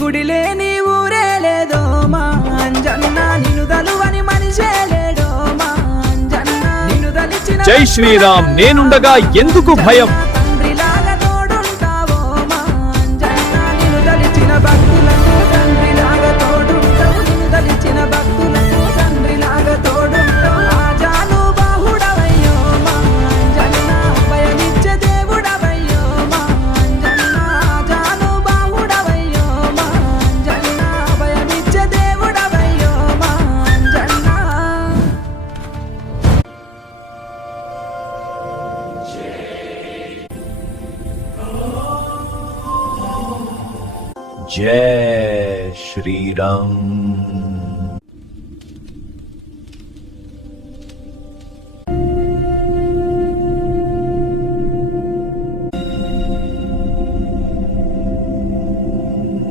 గుడి లేని ఊరే లేదో మా అంజన్న, నిన్ను దలువని మనిషే లేడో మా అంజన్న. నిన్ను దలిచిన జై శ్రీరామ్, నేనుండగా ఎందుకు భయం? తండ్రిలాగా తోడుంటావో మా అంజన్న, నిన్ను దలిచిన భక్తులకు తండ్రిలాగా తోడుంటావు. నిన్ను దలిచిన భక్తులకు తండ్రిలాగా తోడుంటావు. ఆజాను బాహుడవయ్యో మా అంజన్న, భయమిచ్చే దేవుడవయ్యో మా అంజన్న. ఆజాను బాహుడవయ్యో మా అంజన్న, భయమిచ్చే దేవుడవయ్యో మా అంజన్న. जय श्री राम।